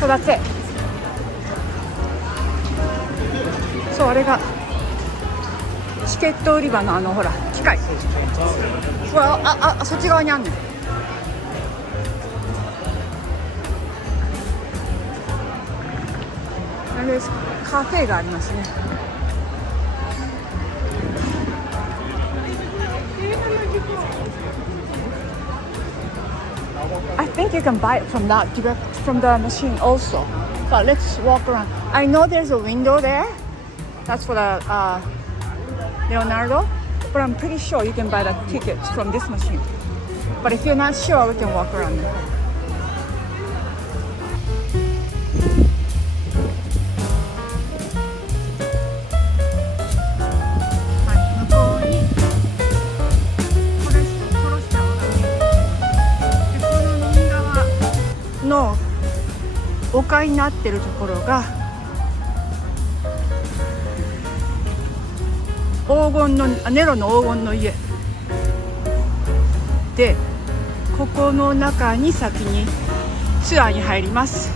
So that's it. そう、あれがチケット売り場のほら機械。ほら、そっち側にあんねん。あれカフェがありますね。I think you can buy it from that direct from the machine also. But let's walk around. I know there's a window there. That's for the Leonardo. But I'm pretty sure you can buy the tickets from this machine. But if you're not sure, we can walk around. No.丘になってるところが黄金のネロの黄金の家で、ここの中に先にツアーに入ります。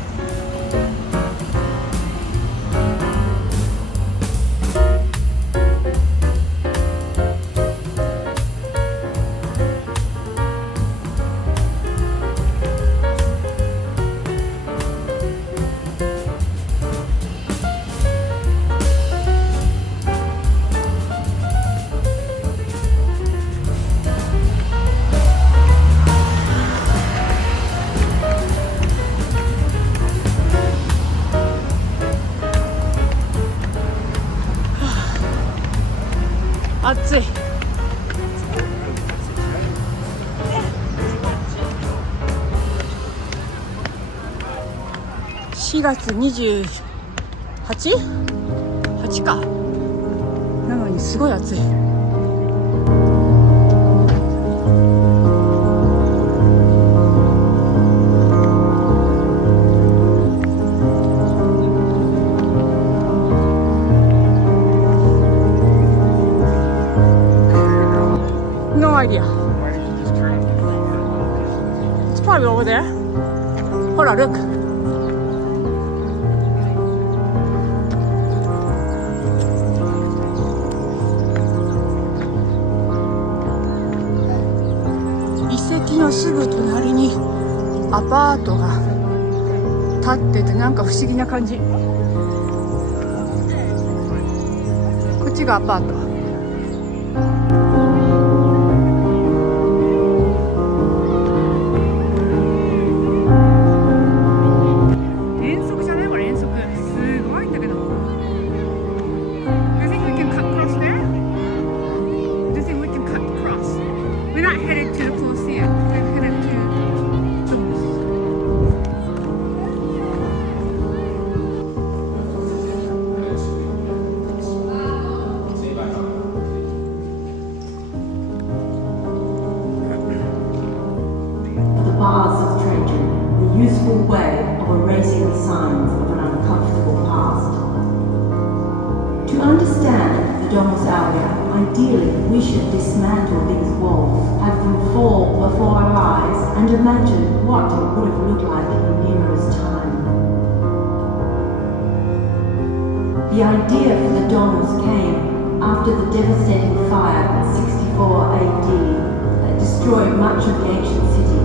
暑い。4月28か。なのにすごい暑い。No idea. It's probably over there. Hold on, look.遺跡のすぐ隣にアパートが建ってて、なんか不思議な感じ。こっちがアパート。Useful way of erasing the signs of an uncomfortable past. To understand the Domus Aurea, ideally we should dismantle these walls, have them fall before our eyes, and imagine what it would have looked like in Nero's time. The idea for the Domus came after the devastating fire in 64 AD that destroyed much of the ancient city.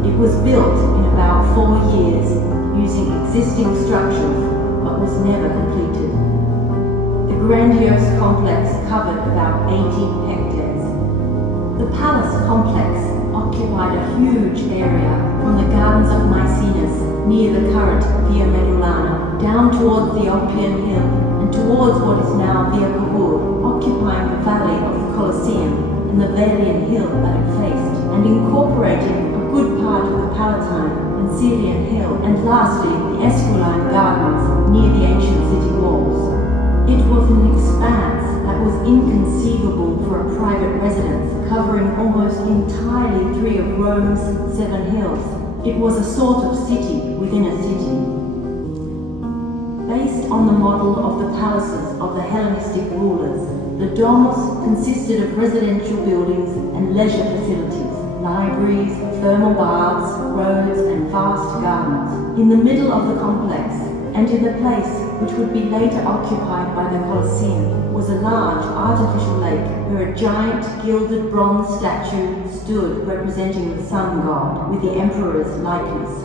It was built in about 4 years using existing structures, but was never completed. The grandiose complex covered about 18 hectares. The palace complex occupied a huge area from the gardens of Maecenas near the current Via Medulana down towards the Oppian Hill and towards what is now Via Cavour, occupying the valley of the Colosseum and the Velian Hill that it faced, and incorporating good part of the Palatine and Syrian Hill, and lastly the Esquiline Gardens near the ancient city walls. It was an expanse that was inconceivable for a private residence, covering almost entirely 3 of Rome's 7 hills. It was a sort of city within a city. Based on the model of the palaces of the Hellenistic rulers, the Domus consisted of residential buildings and leisure facilities. libraries, thermal baths, roads, and vast gardens. In the middle of the complex, and in the place which would be later occupied by the Colosseum, was a large artificial lake where a giant gilded bronze statue stood representing the sun god with the emperor's likeness.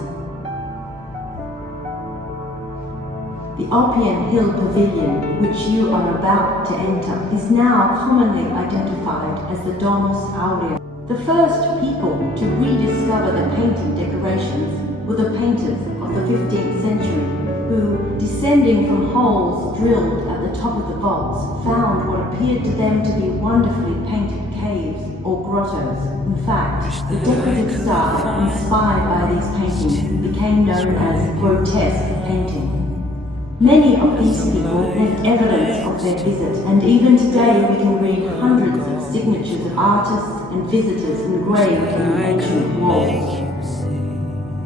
The Oppian Hill Pavilion, which you are about to enter, is now commonly identified as the Domus Aurea. The first people to rediscover the painted decorations were the painters of the 15th century, who, descending from holes drilled at the top of the vaults, found what appeared to them to be wonderfully painted caves or grottos. In fact, the decorative style inspired by these paintings became known as grotesque painting. Many of these people left evidence of their visit, and even today we can read hundreds of signatures of artists and visitors engraved in the ancient walls.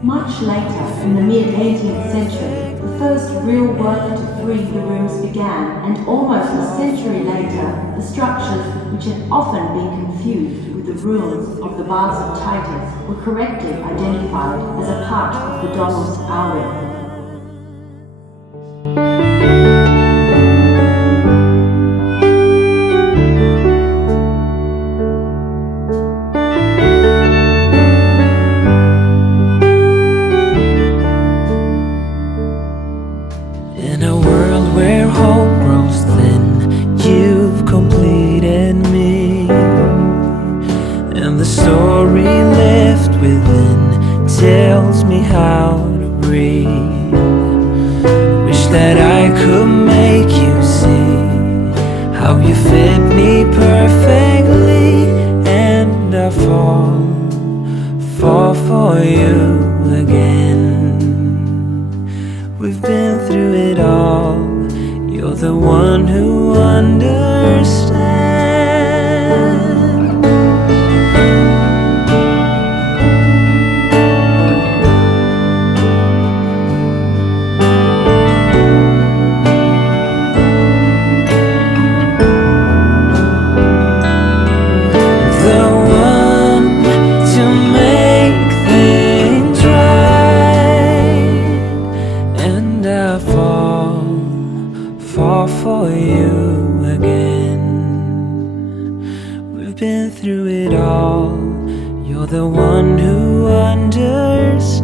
Much later, in the mid-18th century, the first real work to free the rooms began, and almost a century later, the structures, which had often been confused with the ruins of the Baths of Titus, were correctly identified as a part of the Domus Aurea. In a world where hope grows thin, you've completed me, and the story left within tells me how to breathe. Wish that I could make you see how you fit me perfectly, and I fall for you again. We've been through it all. You're the one who understands. The one to make things right, and I fall for you again. We've been through it all. You're the one who understands.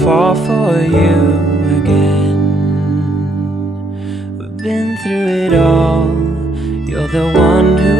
Fall for you again. We've been through it all. You're the one who